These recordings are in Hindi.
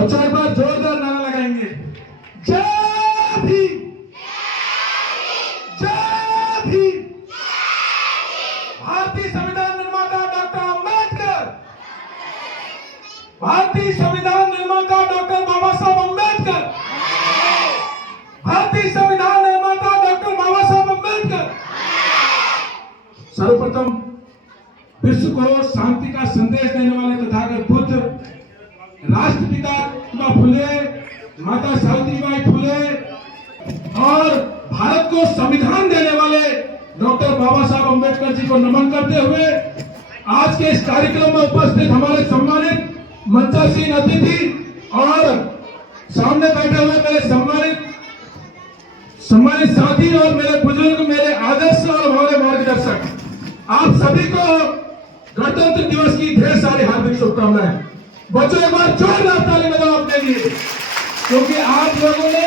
बच्चों एक बार जोरदार नारा लगाएंगे। जय भीम, जय भीम। भारतीय संविधान निर्माता डॉक्टर अंबेडकर, भारतीय संविधान निर्माता डॉक्टर बाबा साहब अंबेडकर, भारतीय संविधान निर्माता डॉक्टर बाबा साहब अंबेडकर। सर्वप्रथम विश्व को शांति का संदेश देने वाले तथागत बुद्ध, राष्ट्रपिता महात्मा फुले, माता सावित्रीबाई फुले और भारत को संविधान देने वाले डॉक्टर बाबा साहब अंबेडकर जी को नमन करते हुए आज के इस कार्यक्रम में उपस्थित हमारे सम्मानित मंचासीन अतिथि और सामने बैठे हुए मेरे सम्मानित साथी और मेरे बुजुर्ग, मेरे आदर्श और हमारे मार्गदर्शक, आप सभी को गणतंत्र दिवस की ढेर सारी हार्दिक शुभकामनाएं। बच्चों एक बार जोरदार ताली बजाओ अपने लिए, क्योंकि आप लोगों ने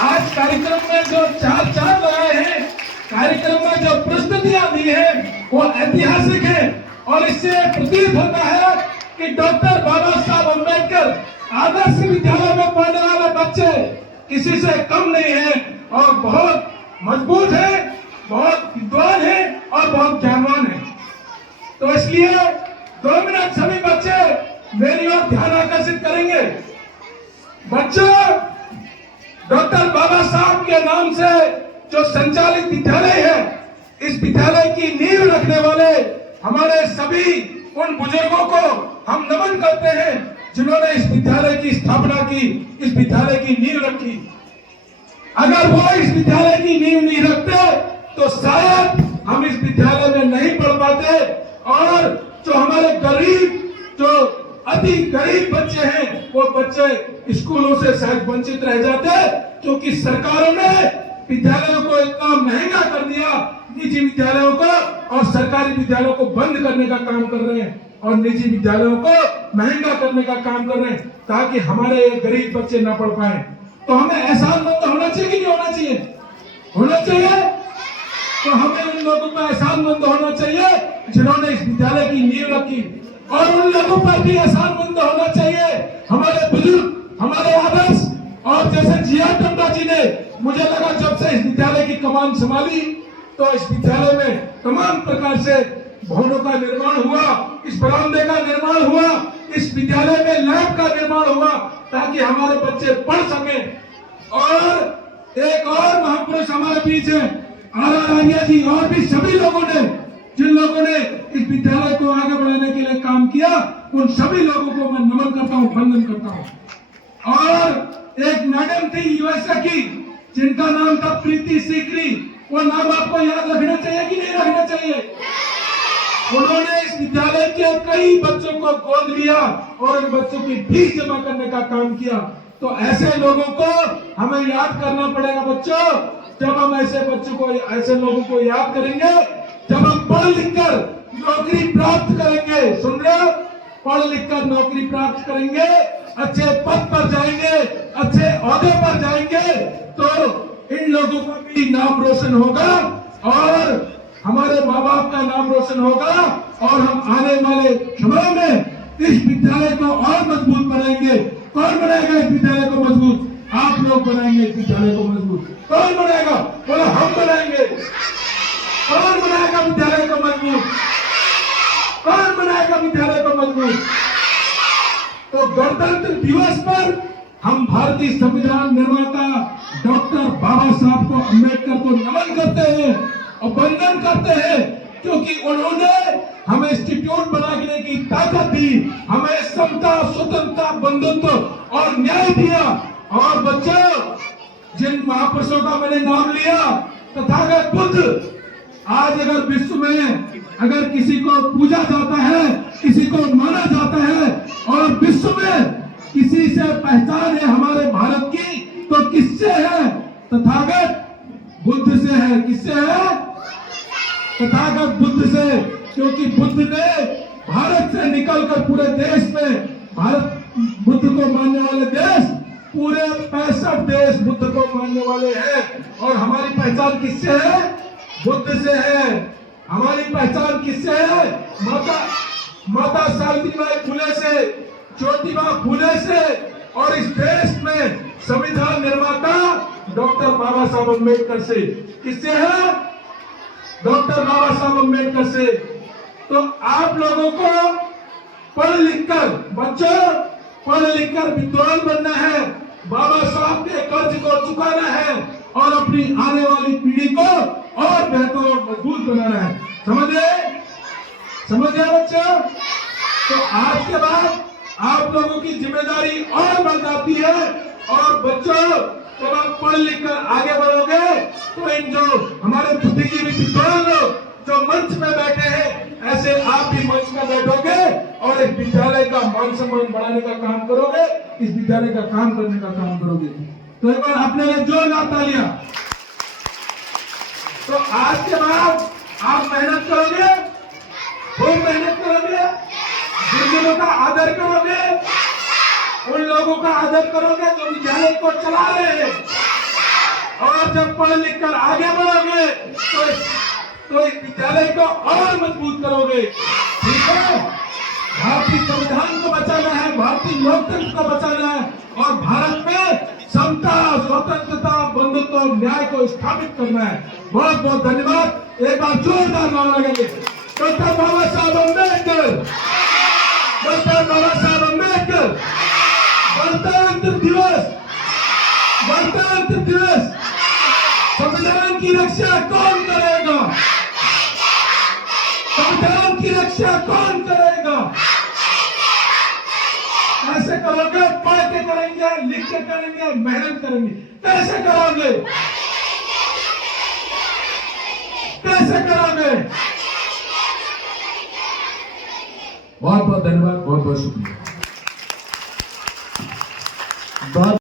आज कार्यक्रम में जो चार चांद लगाए हैं, कार्यक्रम में जो प्रस्तुतियां दी है वो ऐतिहासिक है और इससे प्रतीत होता है कि डॉक्टर बाबा साहब अंबेडकर आदर्श विद्यालय में पढ़ने वाले बच्चे किसी से कम नहीं है और बहुत मजबूत है, बहुत विद्वान है और बहुत ज्ञानवान है। तो इसलिए 2 मिनट सभी बच्चे मेरी ओर ध्यान आकर्षित करेंगे। बच्चों, डॉक्टर बाबा साहब के नाम से जो संचालित विद्यालय है, इस विद्यालय की नींव रखने वाले हमारे सभी उन बुजुर्गों को हम नमन करते हैं जिन्होंने इस विद्यालय की स्थापना की, इस विद्यालय की नींव रखी। अगर वो इस विद्यालय की नींव नहीं रखते तो शायद हम इस विद्यालय में नहीं पढ़ पाते और जो हमारे गरीब, जो अति गरीब बच्चे हैं, वो बच्चे स्कूलों से शायद वंचित रह जाते, क्योंकि सरकारों ने विद्यालयों को इतना महंगा कर दिया, निजी विद्यालयों को, और सरकारी विद्यालयों को बंद करने का काम कर रहे हैं और निजी विद्यालयों को महंगा करने का काम कर रहे हैं ताकि हमारे गरीब बच्चे ना पढ़ पाए। तो हमें एहसानमंद होना चाहिए कि नहीं होना चाहिए? होना चाहिए। तो हमें उन लोगों का एहसानमंद होना चाहिए जिन्होंने इस विद्यालय की नींव रखी, और उन लोगों पर भी एहसानमंद होना चाहिए हमारे बुजुर्ग, हमारे आदर्श। और जैसे जिया टंडा जी ने, मुझे लगा जब से इस विद्यालय की कमान संभाली तो इस विद्यालय में तमाम प्रकार से भवनों का निर्माण हुआ, इस बरामदे का निर्माण हुआ, इस विद्यालय में लैब का निर्माण हुआ ताकि हमारे बच्चे पढ़ सकें। और एक और महापुरुष हमारे बीच है, आर आर्या जी, और भी सभी लोगों ने, जिन लोगों ने इस विद्यालय को आगे बढ़ाने के लिए काम किया, उन सभी लोगों को मैं नमन करता हूँ, वंदन करता हूँ। और एक मैडम थी यूएसए की, जिनका नाम था प्रीति सीकरी, वो नाम आपको याद रखना चाहिए कि नहीं रखना चाहिए? उन्होंने इस विद्यालय के कई बच्चों को गोद लिया और इन बच्चों की फीस जमा करने का काम किया। तो ऐसे लोगों को हमें याद करना पड़ेगा बच्चों। जब हम ऐसे बच्चों को, ऐसे लोगों को याद करेंगे, जब हम पढ़ लिख कर नौकरी प्राप्त करेंगे, सुन रहे हो, पढ़ लिख कर नौकरी प्राप्त करेंगे, अच्छे पद पर जाएंगे, अच्छे ओहदे पर जाएंगे, तो इन लोगों का भी नाम रोशन होगा और हमारे माँ बाप का नाम रोशन होगा और हम आने वाले समय में इस विद्यालय को और मजबूत बनाएंगे। कौन बनाएगा इस विद्यालय को मजबूत? आप लोग बनाएंगे इस विद्यालय को मजबूत। कौन बनाएगा? बोलो, हम बनाएंगे। कौन बनाएगा विद्यालय को मजबूत? कौन बनाएगा विद्यालय को मजबूत? तो गणतंत्र दिवस पर हम भारतीय संविधान निर्माता डॉक्टर बाबा साहब को, अम्बेडकर को नमन करते हैं और वंदन करते हैं, क्योंकि उन्होंने हमें इंस्टीट्यूट बनाने की ताकत दी, हमें समता, स्वतंत्रता, बंधुत्व और न्याय दिया। और बच्चों, जिन महापुरुषों का मैंने नाम लिया, तथागत बुद्ध, आज अगर विश्व में अगर किसी को पूजा जाता है, किसी को माना जाता है और विश्व में किसी से पहचान है हमारे भारत की, तो किससे है? तथागत बुद्ध से है। किससे है? तथागत बुद्ध से। क्योंकि बुद्ध ने भारत से निकलकर पूरे देश में, भारत बुद्ध को मानने वाले देश, पूरे 65 देश बुद्ध को मानने वाले हैं। और हमारी पहचान किससे है? बुद्ध से है। हमारी पहचान किससे है? माता सावित्रीबाई फुले से, ज्योतिबा फुले से, और इस देश में संविधान निर्माता डॉक्टर बाबा साहब अम्बेडकर से। किससे है? डॉक्टर बाबा साहब अम्बेडकर से। तो आप लोगों को पढ़ लिखकर, बच्चों पढ़ लिखकर विद्वान बनना है, बाबा साहब के कर्ज को चुकाना है और अपनी आने वाली पीढ़ी को और बेहतर और मजबूत बनाना है। समझ गए बच्चों? तो आज के बाद आप लोगों की जिम्मेदारी और बढ़ जाती है। और बच्चों जब आप पढ़ लिख कर आगे बढ़ोगे तो इन जो हमारे बुद्धिजीवी विद्वान लोग जो मंच में बैठे हैं, ऐसे आप भी मंच में बैठोगे और इस विद्यालय का मान सम्मान बढ़ाने का काम करोगे, इस विद्यालय का काम करने का काम करोगे। तो एक बार अपने लिए जोरदार तालियां। तो आज के बाद आप मेहनत करोगे, खूब मेहनत करोगे, बुजुर्गों का आदर करोगे, उन लोगों का आदर करोगे जो विद्यालय को चला रहे हैं। और जब पढ़ लिख कर आगे बढ़ोगे तो इस विद्यालय को और मजबूत करोगे। ठीक है? भारतीय संविधान को बचाना है, भारतीय लोकतंत्र को बचाना है और भारत में समता, स्वतंत्रता, बंधुत्व, न्याय को स्थापित करना है। बहुत बहुत धन्यवाद। एक बार जोरदार नारा लगेंगे। डॉक्टर बाबा साहब अम्बेडकर, डॉक्टर बाबा साहब अम्बेडकर। गणतंत्र दिवस, गणतंत्र दिवस। संविधान की रक्षा कौन करेगा? संविधान की रक्षा कौन करेगा? कैसे करोगे? पढ़ के करेंगे, लिख के करेंगे, मेहनत करेंगे। कैसे करोगे? कैसे करोगे? बहुत बहुत धन्यवाद, बहुत बहुत शुक्रिया।